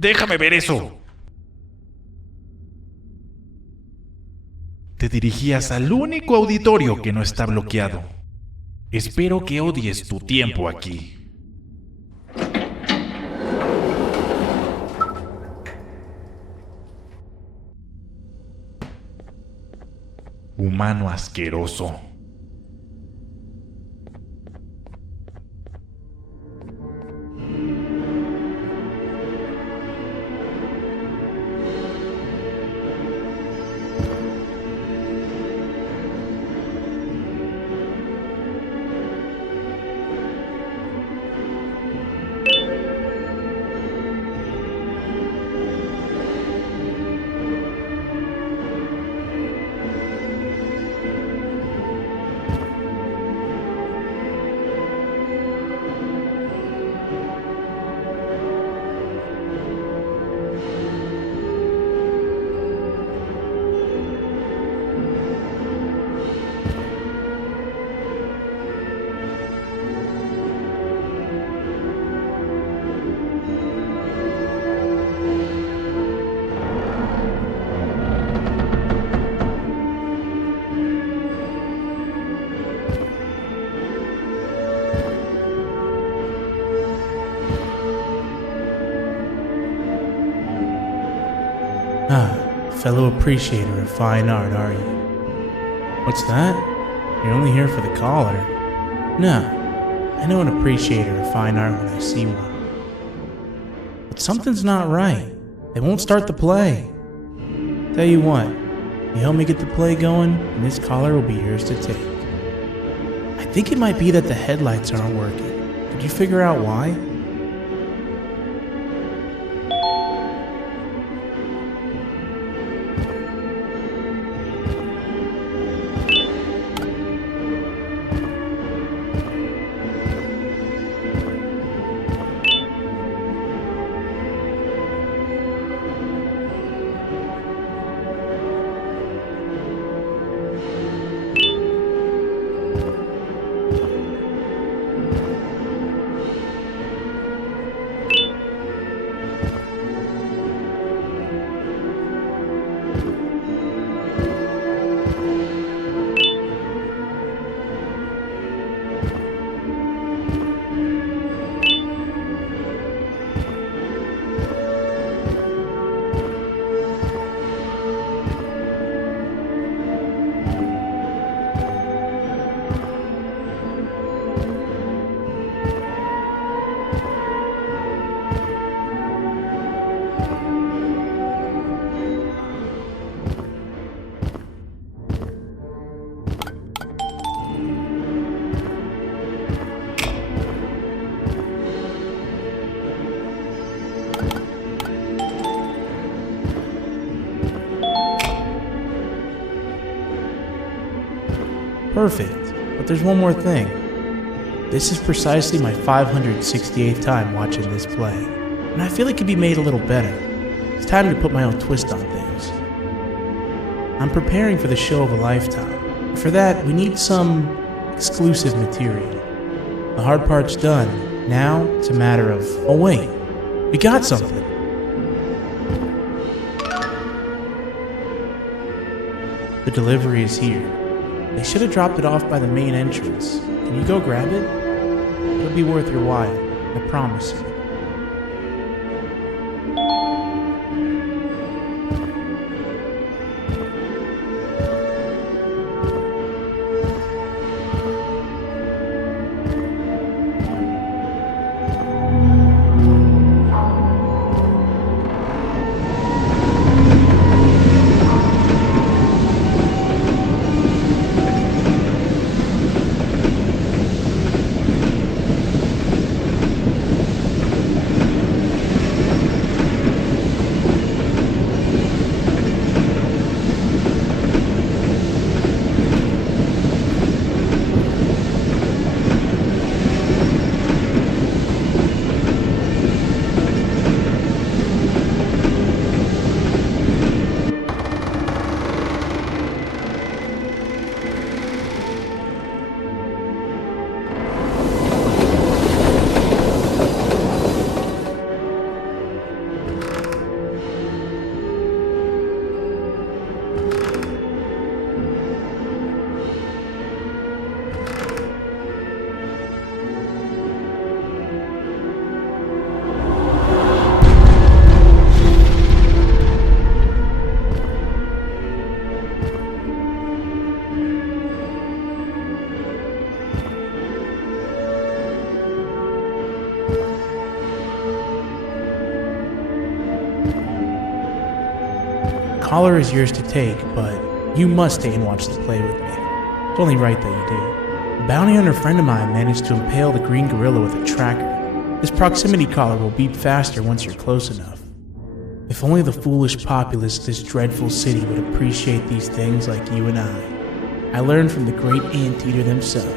¡Déjame ver eso! Te dirigías al único auditorio que no está bloqueado. Espero que odies tu tiempo aquí. Humano asqueroso. Fellow appreciator of fine art, are you? What's that? You're only here for the collar? No, I know an appreciator of fine art when I see one. But something's not right. They won't start the play. Tell you what, you help me get the play going, and this collar will be yours to take. I think it might be that the headlights aren't working. Did you figure out why? Perfect, but there's one more thing. This is precisely my 568th time watching this play, and I feel it could be made a little better. It's time to put my own twist on things. I'm preparing for the show of a lifetime. For that, we need some exclusive material. The hard part's done. Now, it's a matter of, oh wait, we got something. The delivery is here. They should have dropped it off by the main entrance. Can you go grab it? It'll be worth your while, I promise you. collar is yours to take, but you must stay and watch the play with me. It's only right that you do. A bounty hunter friend of mine managed to impale the green gorilla with a tracker. This proximity collar will beep faster once you're close enough. If only the foolish populace of this dreadful city would appreciate these things like you and I learned from the great anteater himself.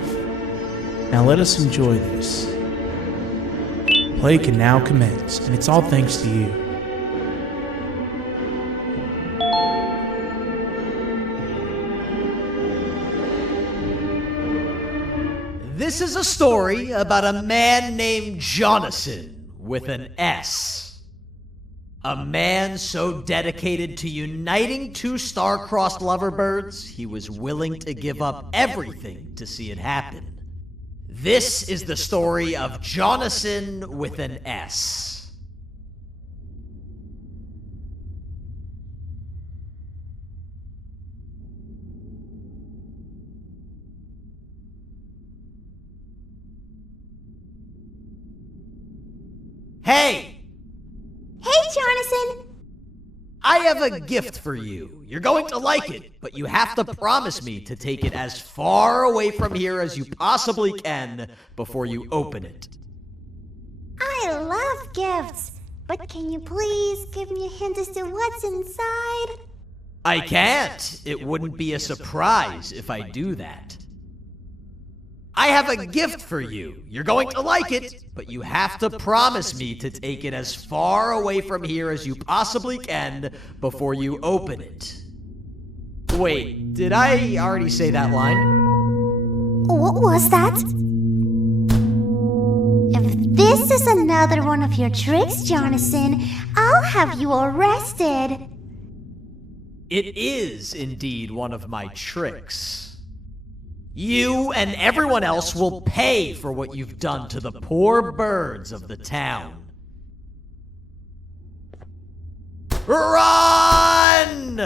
Now let us enjoy this. Play can now commence, and it's all thanks to you. This is a story about a man named Jonathan with an S. A man so dedicated to uniting two star-crossed loverbirds, he was willing to give up everything to see it happen. This is the story of Jonathan with an S. Hey! Hey, Jonathan! I have a gift for you. You're going to like it, but you have to promise me to take it as far away from here as you possibly can before you open it. I love gifts, but can you please give me a hint as to what's inside? I can't. It wouldn't be a surprise if I do that. I have a gift for you. You're going to like it, but you have to promise me to take it as far away from here as you possibly can before you open it. Wait, did I already say that line? What was that? If this is another one of your tricks, Jonathan, I'll have you arrested. It is indeed one of my tricks. You and everyone else will pay for what you've done to the poor birds of the town. Run!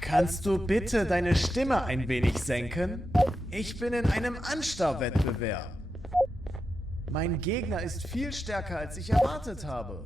Kannst du bitte deine Stimme ein wenig senken? Ich bin in einem Anstarrwettbewerb. Mein Gegner ist viel stärker, als ich erwartet habe.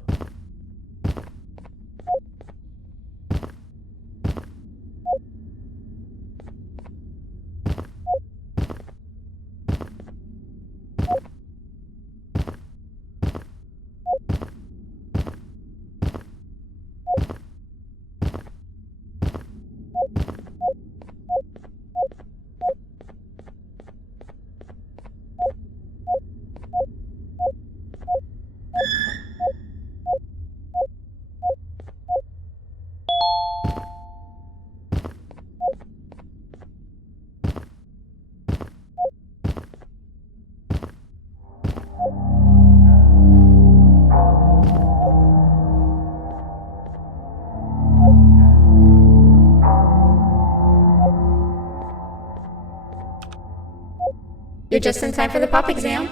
You're just in time for the pop exam.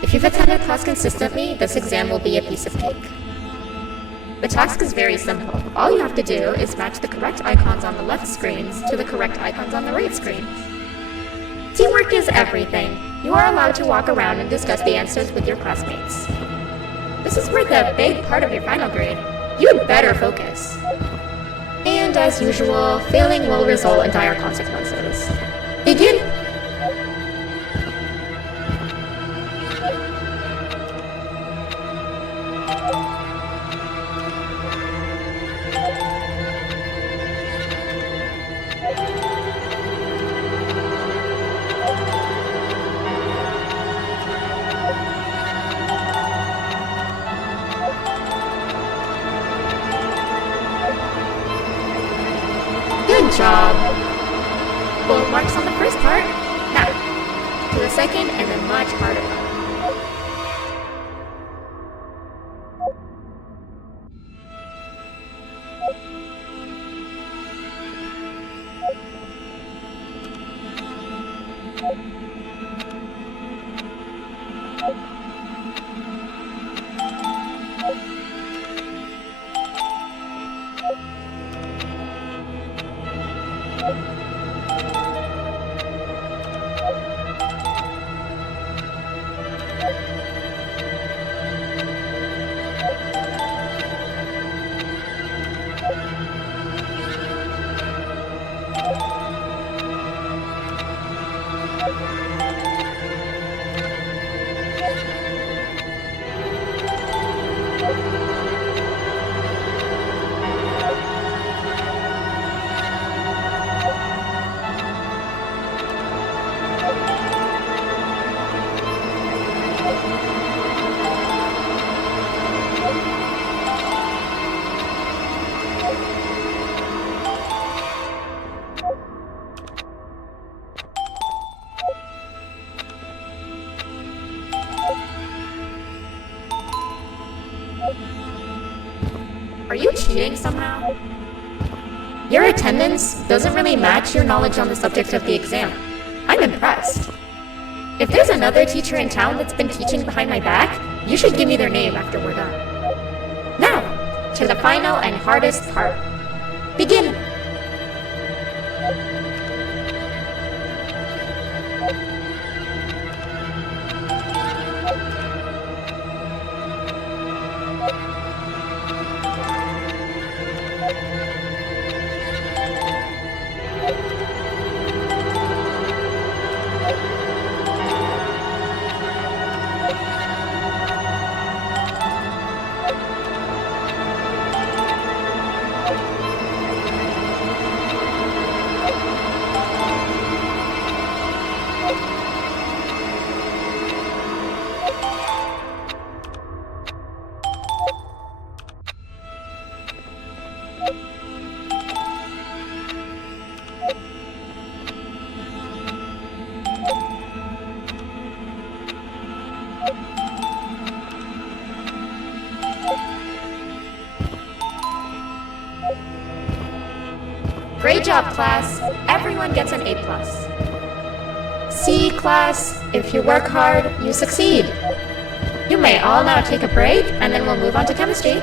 If you've attended class consistently, this exam will be a piece of cake. The task is very simple. All you have to do is match the correct icons on the left screens to the correct icons on the right screens. Teamwork is everything. You are allowed to walk around and discuss the answers with your classmates. This is where the big part of your final grade. You'd better focus. And as usual, failing will result in dire consequences. Begin! Good job! Full marks on the first part. Now, to the second and the much harder part. Are you cheating somehow? Your attendance doesn't really match your knowledge on the subject of the exam. I'm impressed. If there's another teacher in town that's been teaching behind my back, you should give me their name after we're done. Now, to the final and hardest part. Begin! Great job, class. Everyone gets an A+. See, class, if you work hard, you succeed. You may all now take a break, and then we'll move on to chemistry.